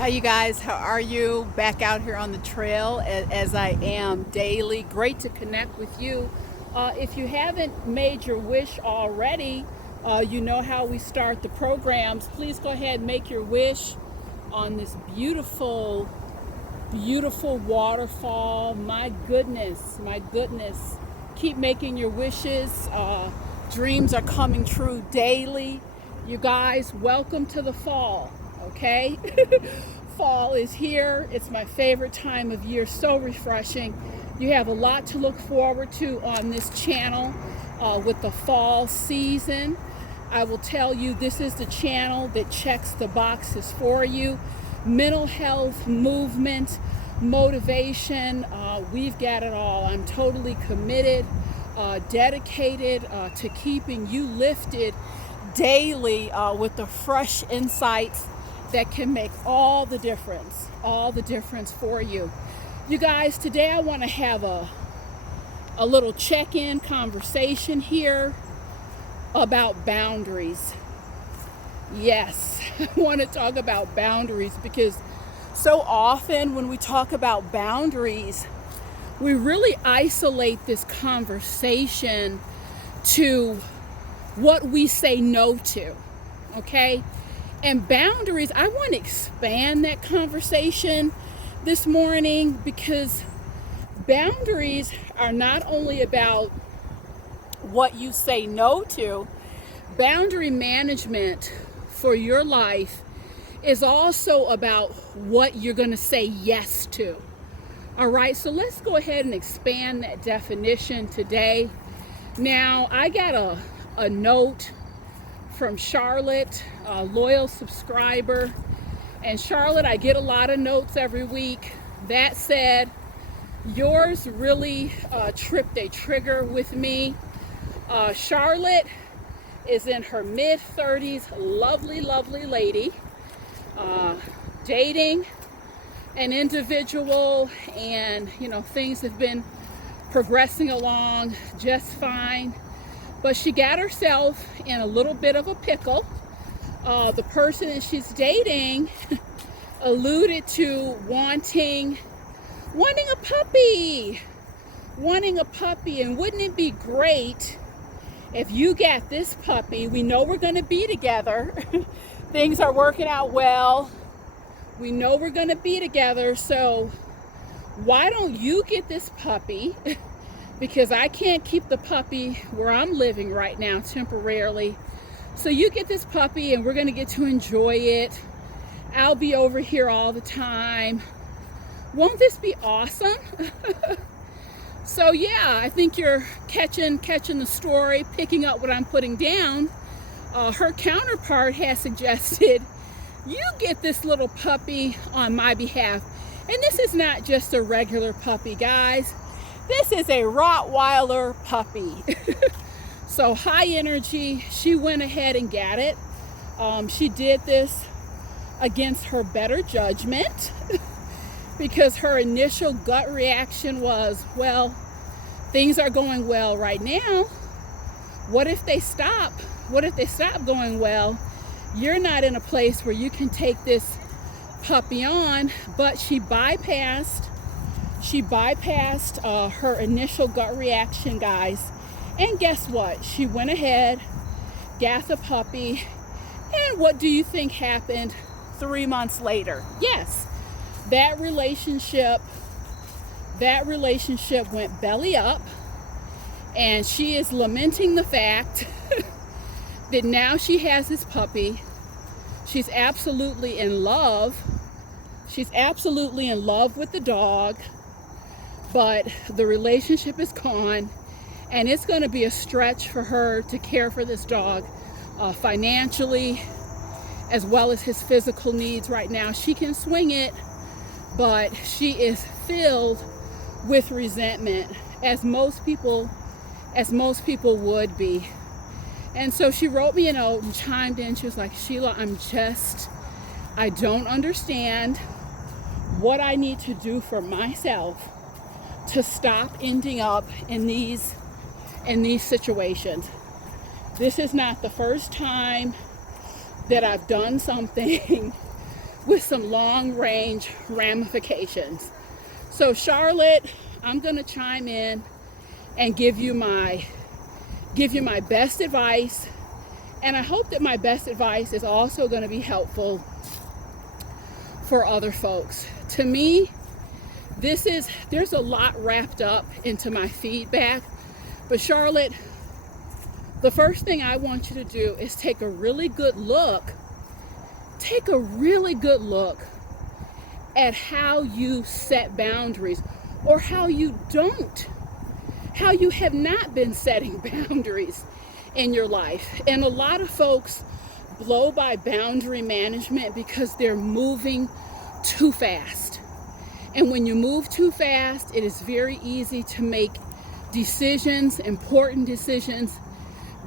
Hi you guys, how are you? Back out here on the trail as I am daily. Great to connect with you. If you haven't made your wish already, you know how we start the programs. Please go ahead and make your wish on this beautiful, beautiful waterfall. My goodness, my goodness. Keep making your wishes. Dreams are coming true daily. You guys, welcome to the fall, okay? Fall is here. It's my favorite time of year. So refreshing. You have a lot to look forward to on this channel with the fall season. I will tell you, this is the channel that checks the boxes for you. Mental health, movement, motivation, we've got it all. I'm totally committed, dedicated to keeping you lifted daily with the fresh insights that can make all the difference for you. You guys, today I want to have a little check-in conversation here about boundaries. Yes, I want to talk about boundaries because so often when we talk about boundaries, we really isolate this conversation to what we say no to, okay? And boundaries, I want to expand that conversation this morning because boundaries are not only about what you say no to. Boundary management for your life is also about what you're going to say yes to. All right, so let's go ahead and expand that definition today. Now, I got a note from Charlotte, a loyal subscriber. And Charlotte, I get a lot of notes every week. That said, yours really tripped a trigger with me. Charlotte is in her mid-30s, lovely, lovely lady, dating an individual, and things have been progressing along just fine. But she got herself in a little bit of a pickle. The person that she's dating alluded to wanting a puppy. And wouldn't it be great if you got this puppy? We know we're going to be together. Things are working out well. We know we're going to be together. So why don't you get this puppy? Because I can't keep the puppy where I'm living right now temporarily. So you get this puppy and we're gonna get to enjoy it. I'll be over here all the time. Won't this be awesome? So yeah, I think you're catching the story, picking up what I'm putting down. Her counterpart has suggested you get this little puppy on my behalf. And this is not just a regular puppy, guys. This is a Rottweiler puppy. So high energy, she went ahead and got it. She did this against her better judgment because her initial gut reaction was, well, things are going well right now. What if they stop? What if they stop going well? You're not in a place where you can take this puppy on. But she bypassed her initial gut reaction, guys. And guess what? She went ahead, got the puppy, and what do you think happened 3 months later? Yes, that relationship went belly up, and she is lamenting the fact that now she has this puppy. She's absolutely in love. She's absolutely in love with the dog. But the relationship is gone, and it's going to be a stretch for her to care for this dog financially as well as his physical needs right now. She can swing it, but she is filled with resentment, as most people would be. And so she wrote me a note and chimed in. She was like, Sheila, I don't understand what I need to do for myself to stop ending up in these situations. This is not the first time that I've done something with some long-range ramifications. So Charlotte, I'm gonna chime in and give you my best advice, and I hope that my best advice is also going to be helpful for other folks. To me, there's a lot wrapped up into my feedback, but Charlotte, the first thing I want you to do is take a really good look at how you set boundaries, or how you have not been setting boundaries in your life. And a lot of folks blow by boundary management because they're moving too fast. And when you move too fast, it is very easy to make decisions, important decisions,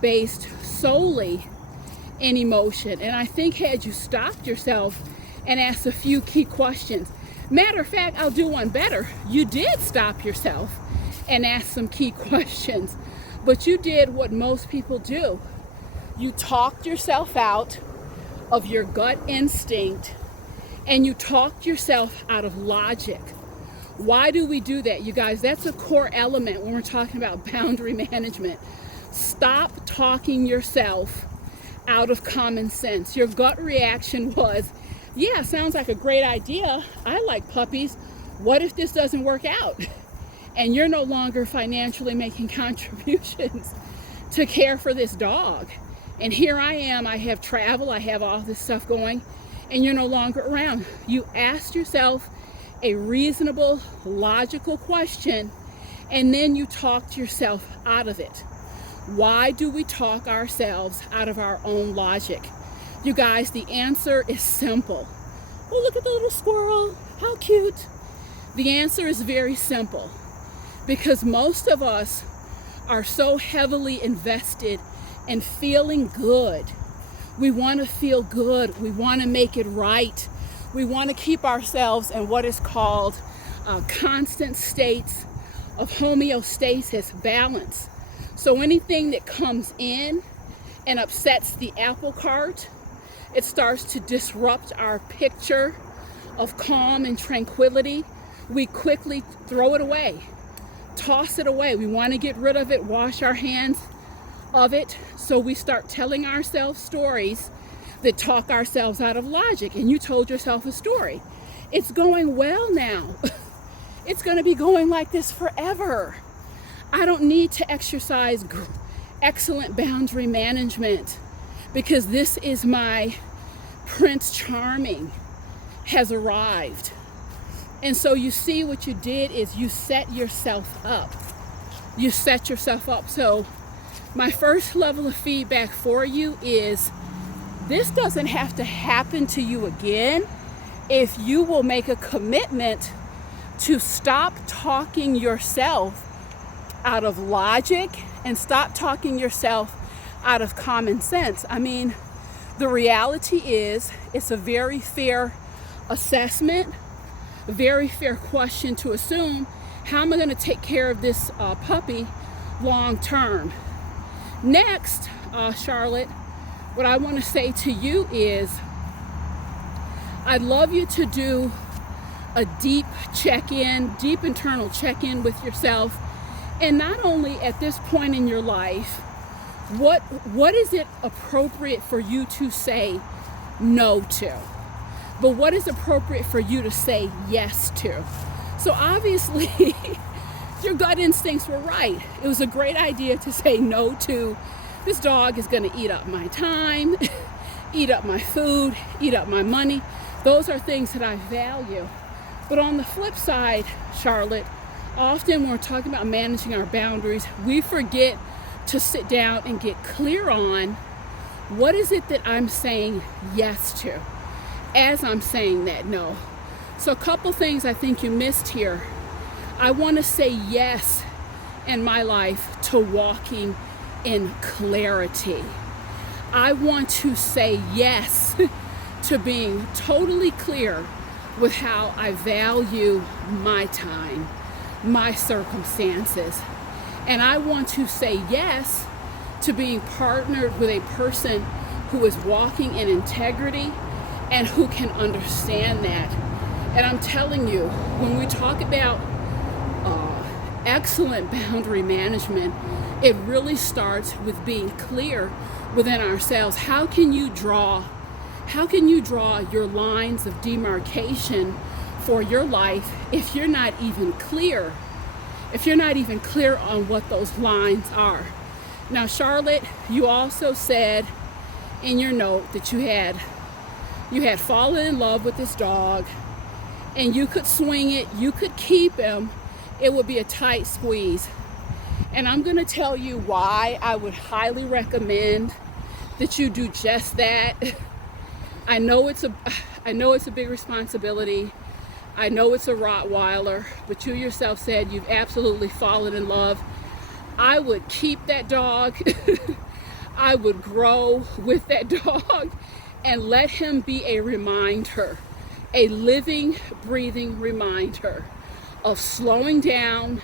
based solely in emotion. And I think had you stopped yourself and asked a few key questions, matter of fact, I'll do one better. You did stop yourself and ask some key questions, but you did what most people do. You talked yourself out of your gut instinct, and you talked yourself out of logic. Why do we do that, you guys? That's a core element when we're talking about boundary management. Stop talking yourself out of common sense. Your gut reaction was, yeah, sounds like a great idea. I like puppies. What if this doesn't work out? And you're no longer financially making contributions to care for this dog. And here I am, I have travel, I have all this stuff going, and you're no longer around. You asked yourself a reasonable, logical question, and then you talked yourself out of it. Why do we talk ourselves out of our own logic? You guys, the answer is simple. Oh, look at the little squirrel, how cute. The answer is very simple. Because most of us are so heavily invested in feeling good. We want to feel good. We want to make it right. We want to keep ourselves in what is called constant states of homeostasis, balance. So anything that comes in and upsets the apple cart, it starts to disrupt our picture of calm and tranquility. We quickly throw it away. Toss it away. We want to get rid of it, wash our hands of it. So we start telling ourselves stories that talk ourselves out of logic. And you told yourself a story. It's going well now. It's going to be going like this forever. I don't need to exercise excellent boundary management because this is my Prince Charming has arrived. And so you see what you did is you set yourself up. You set yourself up. So my first level of feedback for you is this doesn't have to happen to you again if you will make a commitment to stop talking yourself out of logic and stop talking yourself out of common sense. I mean, the reality is it's a very fair assessment, a very fair question to assume, how am I going to take care of this puppy long term? Next, Charlotte, what I want to say to you is I'd love you to do a deep check-in, deep internal check-in with yourself. And not only at this point in your life, what is it appropriate for you to say no to? But what is appropriate for you to say yes to? So obviously, your gut instincts were right. It was a great idea to say no to, this dog is going to eat up my time, eat up my food, eat up my money. Those are things that I value. But on the flip side, Charlotte, often when we're talking about managing our boundaries, we forget to sit down and get clear on what is it that I'm saying yes to as I'm saying that no. So a couple things I think you missed here. I want to say yes in my life to walking in clarity. I want to say yes to being totally clear with how I value my time, my circumstances. And I want to say yes to being partnered with a person who is walking in integrity and who can understand that. And I'm telling you, when we talk about excellent boundary management, it really starts with being clear within ourselves. How can you draw your lines of demarcation for your life if you're not even clear? If you're not even clear on what those lines are. Now, Charlotte, you also said in your note that you had fallen in love with this dog, and you could swing it, you could keep him, it would be a tight squeeze. And I'm going to tell you why I would highly recommend that you do just that. I know it's a big responsibility. I know it's a Rottweiler, but you yourself said you've absolutely fallen in love. I would keep that dog. I would grow with that dog and let him be a reminder, a living, breathing reminder of slowing down,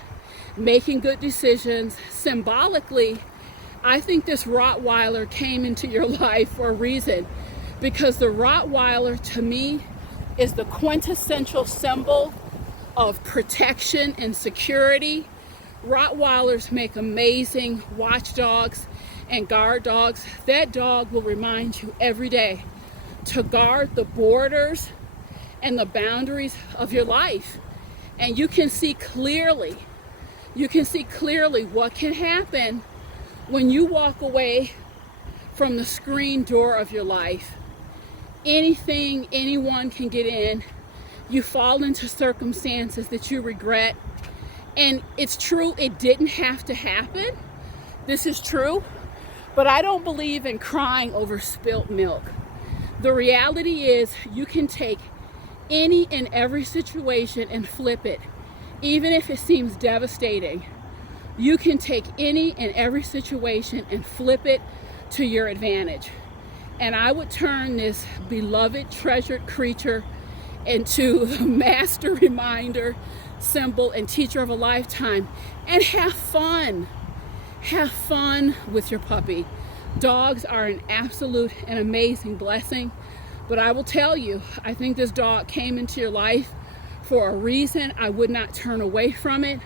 making good decisions. Symbolically, I think this Rottweiler came into your life for a reason, because the Rottweiler, to me, is the quintessential symbol of protection and security. Rottweilers make amazing watchdogs and guard dogs. That dog will remind you every day to guard the borders and the boundaries of your life. And you can see clearly what can happen when you walk away from the screen door of your life. Anything, anyone can get in. You fall into circumstances that you regret. And it's true, it didn't have to happen. This is true. But I don't believe in crying over spilt milk. The reality is you can take any and every situation and flip it. Even if it seems devastating, you can take any and every situation and flip it to your advantage. And I would turn this beloved, treasured creature into the master reminder, symbol, and teacher of a lifetime. And have fun. Have fun with your puppy. Dogs are an absolute and amazing blessing. But I will tell you, I think this dog came into your life for a reason. I would not turn away from it.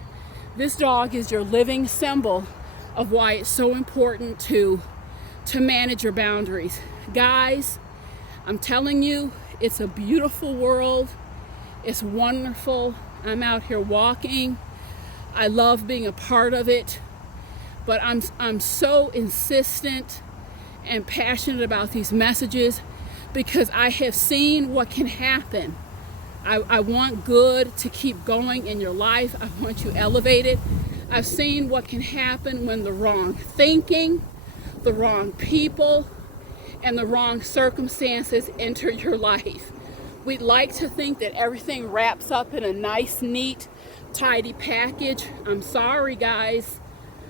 This dog is your living symbol of why it's so important to manage your boundaries. Guys, I'm telling you, it's a beautiful world. It's wonderful. I'm out here walking. I love being a part of it. But I'm so insistent and passionate about these messages because I have seen what can happen. I want good to keep going in your life. I want you elevated. I've seen what can happen when the wrong thinking, the wrong people, and the wrong circumstances enter your life. We'd like to think that everything wraps up in a nice, neat, tidy package. I'm sorry, guys.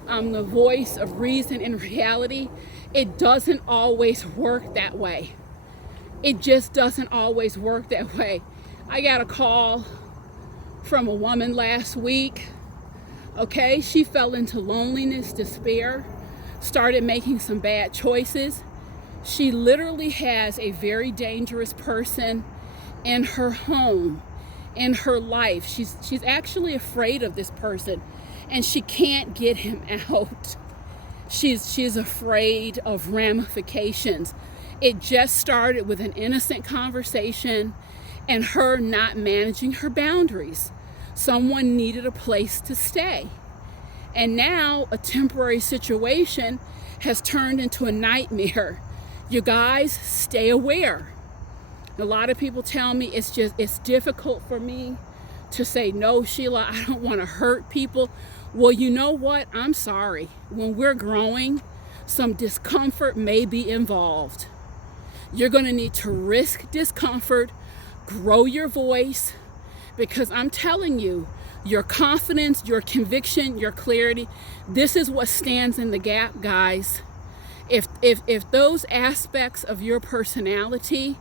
I'm the voice of reason and reality. It doesn't always work that way. It just doesn't always work that way. I got a call from a woman last week. Okay, she fell into loneliness, despair, started making some bad choices. She literally has a very dangerous person in her home, in her life. She's actually afraid of this person, and she can't get him out. She's afraid of ramifications. It just started with an innocent conversation and her not managing her boundaries. Someone needed a place to stay. And now a temporary situation has turned into a nightmare. You guys, stay aware. A lot of people tell me it's difficult for me to say no, Sheila. I don't want to hurt people. Well, you know what? I'm sorry. When we're growing, some discomfort may be involved. You're going to need to risk discomfort, grow your voice, because I'm telling you, your confidence, your conviction, your clarity, this is what stands in the gap, guys. If those aspects of your personality,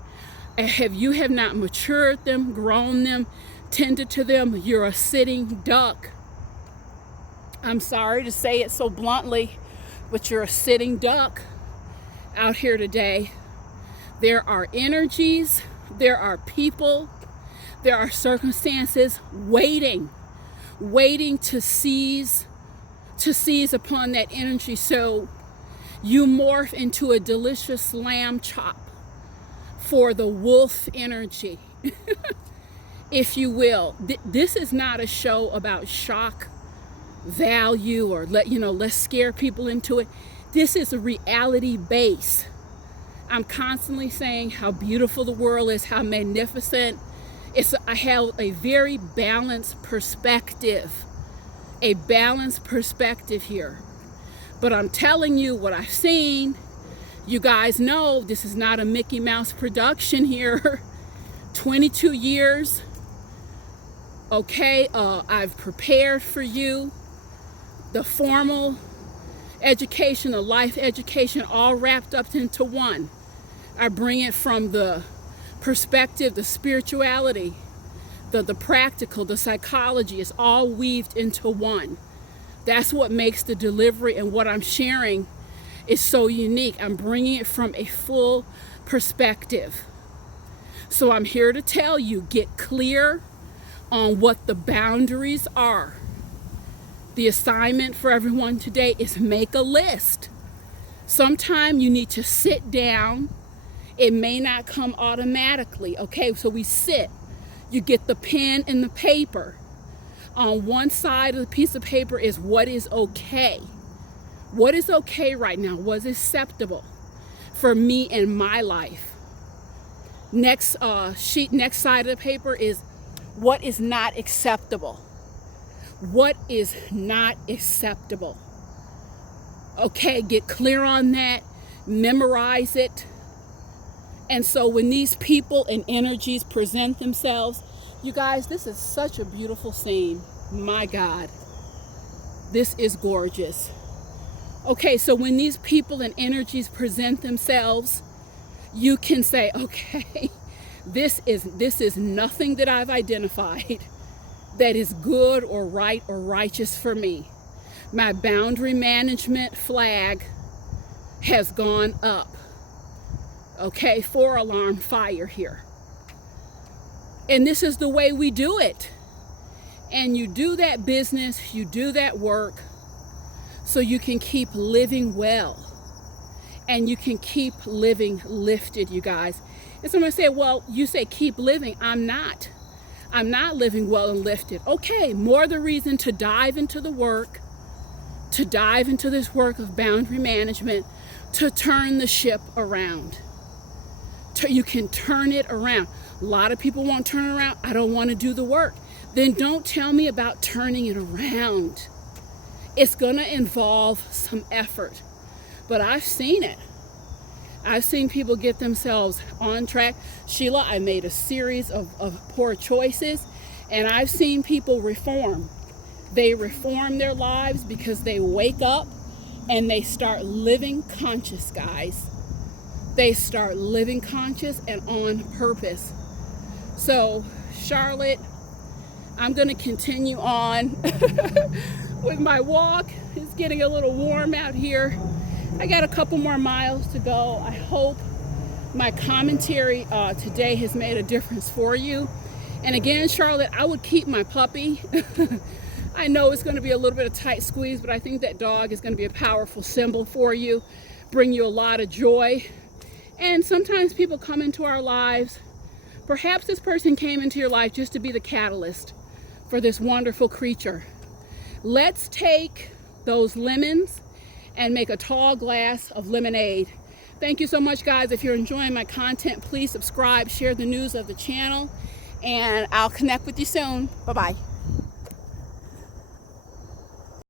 you have not matured them, grown them, tended to them, you're a sitting duck. I'm sorry to say it so bluntly, but you're a sitting duck out here today. There are energies there are people, there are circumstances waiting to seize upon that energy. So you morph into a delicious lamb chop for the wolf energy, if you will. This is not a show about shock value or let's scare people into it. This is a reality base. I'm constantly saying how beautiful the world is, how magnificent. I have a very balanced perspective, here. But I'm telling you what I've seen. You guys know this is not a Mickey Mouse production here. 22 years. Okay, I've prepared for you the formal education, the life education, all wrapped up into one. I bring it from the perspective, the spirituality, the practical, the psychology. It's all weaved into one. That's what makes the delivery and what I'm sharing is so unique. I'm bringing it from a full perspective. So I'm here to tell you, get clear on what the boundaries are. The assignment for everyone today is make a list. Sometime you need to sit down. It may not come automatically. Okay, so we sit. You get the pen and the paper. On one side of the piece of paper is what is okay. What is okay right now? What is acceptable for me in my life? Next next side of the paper is what is not acceptable. What is not acceptable? Okay, get clear on that. Memorize it. And so when these people and energies present themselves, you guys, this is such a beautiful scene. My God, this is gorgeous. Okay, so when these people and energies present themselves, you can say, okay, this is nothing that I've identified that is good or right or righteous for me. My boundary management flag has gone up. Okay, 4-alarm fire here. And this is the way we do it. And you do that business, you do that work, so you can keep living well. And you can keep living lifted, you guys. And someone say, well, you say keep living. I'm not living well and lifted. Okay, more the reason to dive into the work, to dive into this work of boundary management, to turn the ship around. You can turn it around. A lot of people won't turn around. I don't want to do the work. Then don't tell me about turning it around. It's going to involve some effort. But I've seen it. I've seen people get themselves on track. Sheila, I made a series of poor choices, and I've seen people reform. They reform their lives because they wake up and they start living conscious, guys. They start living conscious and on purpose. So, Charlotte, I'm going to continue on with my walk. It's getting a little warm out here. I got a couple more miles to go. I hope my commentary today has made a difference for you. And again, Charlotte, I would keep my puppy. I know it's going to be a little bit of tight squeeze, but I think that dog is going to be a powerful symbol for you, bring you a lot of joy. And sometimes people come into our lives. Perhaps this person came into your life just to be the catalyst for this wonderful creature. Let's take those lemons and make a tall glass of lemonade. Thank you so much, guys. If you're enjoying my content, please subscribe, share the news of the channel, and I'll connect with you soon. Bye-bye.